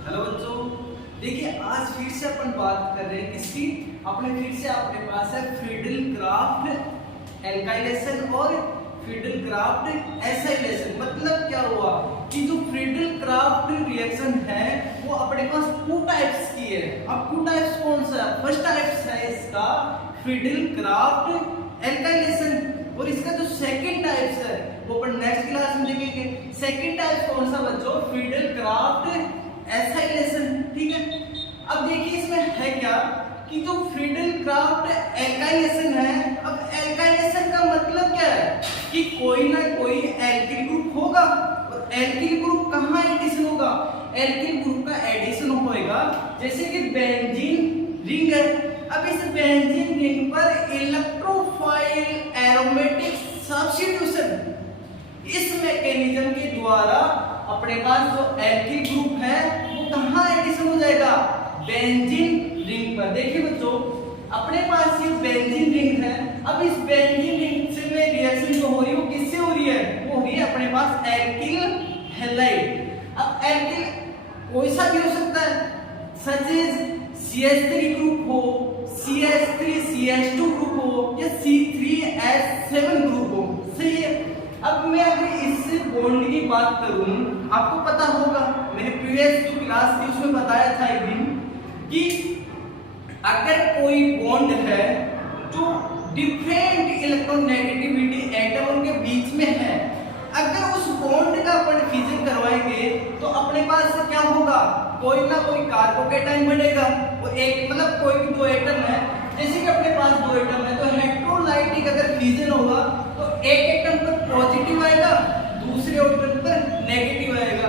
Hello बच्चों, देखिए आज फिर से अपन बात कर रहे हैं किसकी। फिर से अपने पास है फिडलक्राफ्ट एल्काइलेशन और फिडलक्राफ्ट एसाइलेशन। मतलब क्या हुआ कि जो फिडलक्राफ्ट रिएक्शन है वो अपने पास टू टाइप्स की है। अब टू टाइप्स कौन सा है? फर्स्ट टाइप्स है इसका फिडलक्राफ्ट एल्काइलेशन और इसका जो सेकंड टाइप्स है वो अपन नेक्स्ट क्लास में देखेंगे। सेकंड टाइप्स कौन सा बच्चों? फिडलक्राफ्ट एसाइलेशन। ठीक है, अब देखिए इसमें है क्या कि जो फिडलक्राफ्ट एल्काइलेशन है, अब एल्काइलेशन का मतलब क्या है कि कोई ना कोई एल्किल ग्रुप होगा और एल्किल ग्रुप कहाँ एडिशन होगा? एल्किल ग्रुप का एडिशन होएगा जैसे कि बेंजीन रिंग है। अब इस बेंजीन रिंग पर इलेक्ट्रोफाइल एरोमेटिक सब्स्टिट्यूशन इस मैकेनिज्म के द्वारा अपने पास जो एल्किल ग्रुप है वो कहाँ एडिशन हो जाएगा? बेंजीन रिंग पर। देखिए बच्चों, अपने पास ये बेंजीन रिंग है। अब इस बेंजीन रिंग से में रिएक्शन जो हो रही है वो किससे हो रही है? वो हो रही है अपने पास एल्किल हैलाइड। अब एल्किल कोई सा भी हो सकता है, सच एज CH3 ग्रुप हो, CH3CH2 ग्रुप हो या C3H7 ग्रुप हो। सही है। अब मैं अगर इस बॉन्ड की बात करूं, आपको पता होगा मैंने प्रीवियस जो क्लास थी उसमें बताया था एक दिन कि अगर कोई बॉन्ड है जो डिफरेंट इलेक्ट्रोनेगेटिविटी एटम के बीच में है, अगर उस बॉन्ड का अपन फिजन करवाएंगे तो अपने पास क्या होगा? कोई ना कोई कार्बोकेटाइन बनेगा। वो एक मतलब कोई भी दो एटम है, जैसे कि अपने पास दो एटम है तो हेटेरोलाइटिक अगर फिजन होगा तो एक एटम पर पॉजिटिव आएगा, दूसरे एटम पर नेगेटिव आएगा।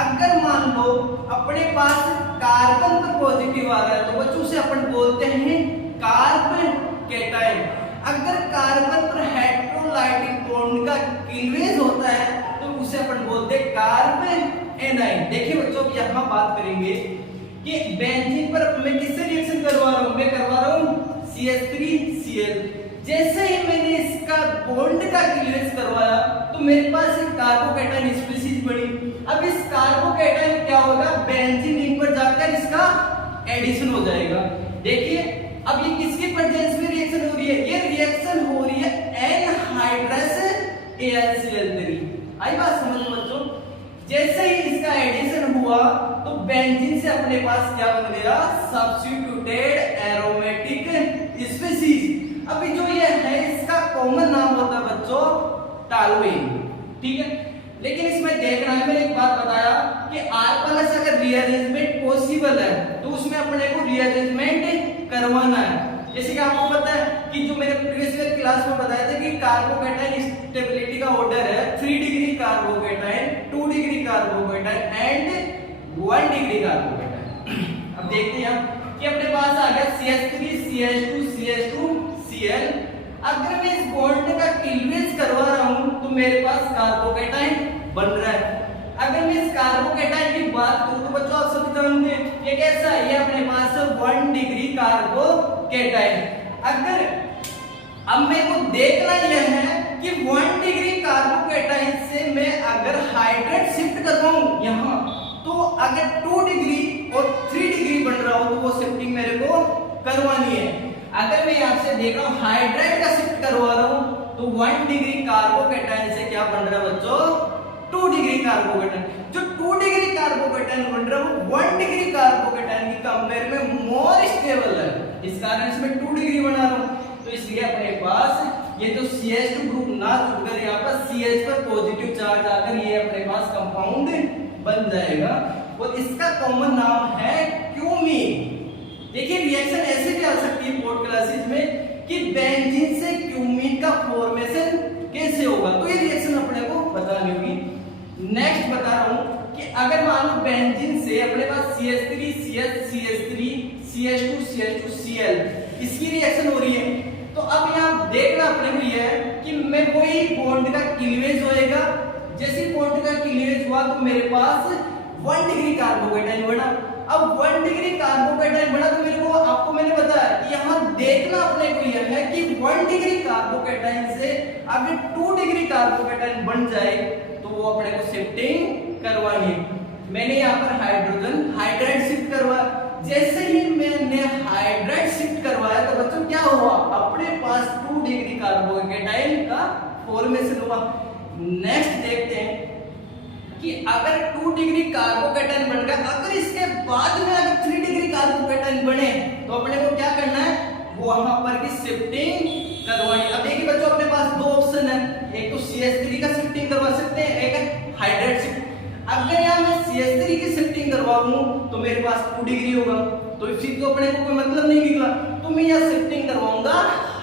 अगर मान लो अपने पास कार्बन पर पॉजिटिव आ रहा है तो बच्चों से अपन बोलते हैं कार्बोकेटाइन। अगर कार्बन पर हेटेरोलाइटिक बॉन्ड का क्लीवेज होता है तो उसे अपन बोलते हैं कार्बोएनाइन। देखिए बच्चों, यहाँ बात करेंगे कि बेंजीन पर मैं किससे रिएक्शन करवा रहा हूँ? मैं करवा रहा हूँ CH3Cl। जैसे ही मैंने इसका बॉन्ड का क्लीवेज करवाया तो मेरे पास एक कार्बोकेटाइन स्पीशीज बनी। अब इस कार्बोकेटाइन क्या होगा? बेंजीन रिंग पर जाकर इसका एडिशन हो जाएगा। देखिए अब ये किसकी प्रेजेंस में रिएक्शन हो रही है? ये रिएक्शन हो रही है एनहाइड्रस AlCl3। आई बात समझ में बच्चों? जैसे ही इसका एडिशन हुआ तो बेंजीन से अपने पास क्या बन गया? Substituted aromatic species. अभी जो ये है इसका कॉमन नाम होता है बच्चों टॉलुइन। ठीक है, लेकिन इसमें देखना है, मैंने एक बात बताया कि R+ अगर रीअरेंजमेंट पॉसिबल है तो उसमें अपने को रीअरेंजमेंट करवाना है। जैसे कि आपको पता है कि जो मैंने प्रीवियस क्लास में बताया था कि कार्बोकेटाइन स्टेबिलिटी का ऑर्डर है 3 degree carbocation, 2 degree carbocation and 1 degree carbocation. अब देखते हैं कि अपने पास आ गया CH3CH2CH2Cl। अगर मैं इस बॉन्ड का क्लीवेज करवा रहा हूं तो मेरे पास कार्बोकेटाइन बन रहा है। अगर मैं इस कार्बोकेटाइन की बात करूं तो बच्चों आप सभी जानते हैं ये कैसा है? ये अपने पास 1 डिग्री कार्बोकेटाइन। अगर अब मेरे को देखना यह है कि 1 डिग्री कार्बोकेटाइन से मैं अगर हाइड्रेट शिफ्ट करवाऊं यहां, तो अगर 2 डिग्री और 3 डिग्री बन रहा हो तो वो शिफ्टिंग मेरे को करवानी है। अगर मैं यहां से देख रहा हूं हाइड्रेट का शिफ्ट करवा रहा हूं तो 1 डिग्री कार्बोकेटाइन से क्या बन रहा है बच्चों? 2 डिग्री कार्बोकेटाइन। जो 2 डिग्री कार्बोकेटाइन बन रहा है वो 1 डिग्री कार्बोकेटाइन की कंपेयर में मोर स्टेबल है, इस कारण से मैं 2 डिग्री बना रहा हूं। तो इसलिए अपने पास ये जो CH2 ग्रुप ना जुड़कर यहाँ पर CH पर पॉजिटिव चार्ज आकर ये अपने पास कंपाउंड बन जाएगा और इसका कॉमन नाम है क्यूमीन। देखिए रिएक्शन ऐसे भी आ सकती है बोर्ड क्लासेस में कि बेंजीन से क्यूमीन का फॉर्मेशन कैसे होगा, तो ये रिएक्शन अपने को बतानी होगी। नेक्स्ट बता रहा हूं कि अगर मान लो बेंजीन से अपने पास CH3CH3 CH2CH2Cl इसकी रिएक्शन हो रही है, तो अब यहाँ देखना अपने को यह है कि मैं वही बॉन्ड का क्लीवेज होएगा। जैसे बॉन्ड का क्लीवेज हुआ तो मेरे पास 1 डिग्री कार्बोकेटाइन बना। अब 1 डिग्री कार्बोकेटाइन बना तो मेरे को आपको मैंने बताया कि यहाँ देखना अपने को यह है कि 1 डिग्री कार्बोकेटाइन से अगर 2 डिग्री कार्बोकेटाइन बन जाए तो वो अपने को शिफ्टिंग करवानी है। मैंने यहाँ पर हाइड्रोजन हाइड्राइड शिफ्ट करवाया। जैसे ही मैंने हाइड्राइड शिफ्ट करवाया तो बच्चों क्या हुआ, अपने पास 2 डिग्री कार्बोकेटाइन का फॉर्मेशन हुआ। नेक्स्ट देखते हैं कि अगर 2 डिग्री कार्बोकेटाइन बन गया, अगर इसके बाद में अगर 3 डिग्री कार्बोकेटाइन बने तो अपने को क्या करना है, वहां पर की शिफ्टिंग करवानी। अब देखिए बच्चों अपने पास 2 ऑप्शन है, एक तो CH3 का शिफ्टिंग करवा सकते हैं, एक है हाइड्राइड शिफ्ट। अगर यहाँ मैं CH3 की शिफ्टिंग करवाऊं तो मेरे पास 2 डिग्री होगा, तो इसी तो अपने को कोई मतलब नहीं निकला, तो मैं यहाँ शिफ्टिंग करवाऊंगा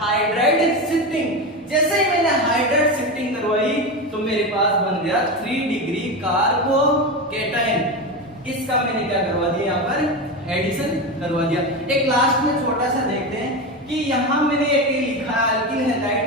हाइड्राइड शिफ्टिंग। जैसे ही मैंने हाइड्राइड शिफ्टिंग करवाई तो मेरे पास बन गया 3 डिग्री कार्बोकेटाइन। इसका मैंने क्या करवा दिया, यहाँ पर एडिशन करवा दिया। एक लास्ट में छोटा सा देखते हैं कि यहाँ मैंने एक लिखा है एल्किल हैलाइड।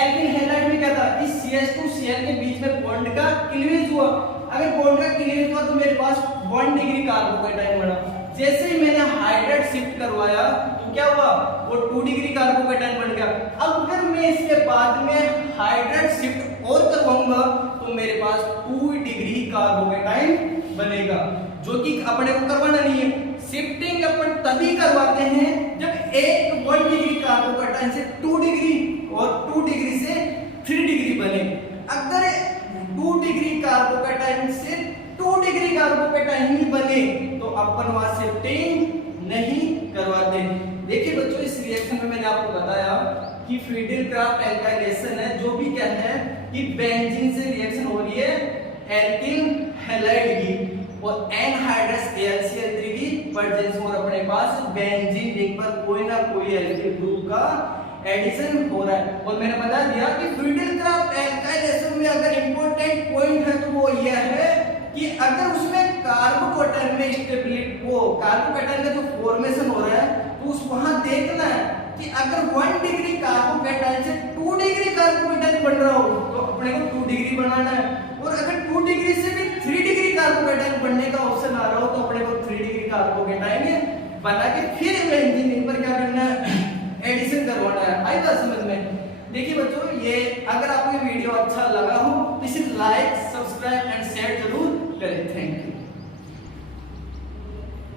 एल्किल हैलाइड में क्या था, इस CH2Cl के बीच में बॉन्ड का क्लीवेज हुआ। अगर बॉन्ड का क्लीवेज हुआ तो मेरे पास 1 डिग्री कार्बोकेटाइन बना। जैसे ही मैंने हाइड्राइड शिफ्ट करवाया तो क्या हुआ, वो 2 डिग्री कार्बोकेटाइन बन गया। अब अगर मैं इसके बाद में हाइड्राइड शिफ्ट और करवाऊंगा तो मेरे पास 2 डिग्री कार्बोकेटाइन बनेगा, जो कि अपने को करवाना नहीं है। शिफ्टिंग अपन तभी करवाते हैं जब एक 1 डिग्री कार्बोकेटाइन से 2 डिग्री और 2 डिग्री से 3 डिग्री बने। अगर 2 डिग्री कार्बोकेटाइन से 2 डिग्री कार्बोकेटाइन ही बने तो अपन वहां शिफ्टिंग नहीं करवाते। देखिए बच्चों इस रिएक्शन में मैंने आपको बताया कि फिडेल-क्राफ्ट एल्काइलेशन है, जो भी क्या है कि बेंजीन से रिएक्शन हो रही है एल्किल हैलाइड की और एनहाइड्रस AlCl3 की प्रेजेंस और अपने पास बेंजीन रिंग पर कोई ना कोई एल्किल ग्रुप का एडिशन हो रहा है। और मैंने बता दिया कि फिडेल-क्राफ्ट एल्काइलेशन में अगर इंपॉर्टेंट पॉइंट है तो वो यह है कि अगर उसमें कार्बोकेटाइन में स्टेबिलिटी को कार्बोकेटाइन का जो फॉर्मेशन हो रहा है तो उस वहां देखना है कि अगर 1 डिग्री कार्बोकेटाइन से 2 डिग्री कार्बोकेटाइन बन रहा हो तो अपने को 2 डिग्री बनाना है, और अगर 2 डिग्री से भी 3 डिग्री कार्बोकेटाइन बनने का ऑप्शन आ रहा हो तो अपने को 3 डिग्री कार्बोकेटाइन बना के फिर बेंजीन पर क्या करना है, एडिशन करवाना है। आई बात समझ में? देखिए बच्चों ये अगर आपको ये वीडियो अच्छा लगा हो तो इसे लाइक, सब्सक्राइब एंड शेयर जरूर करें। Thank you.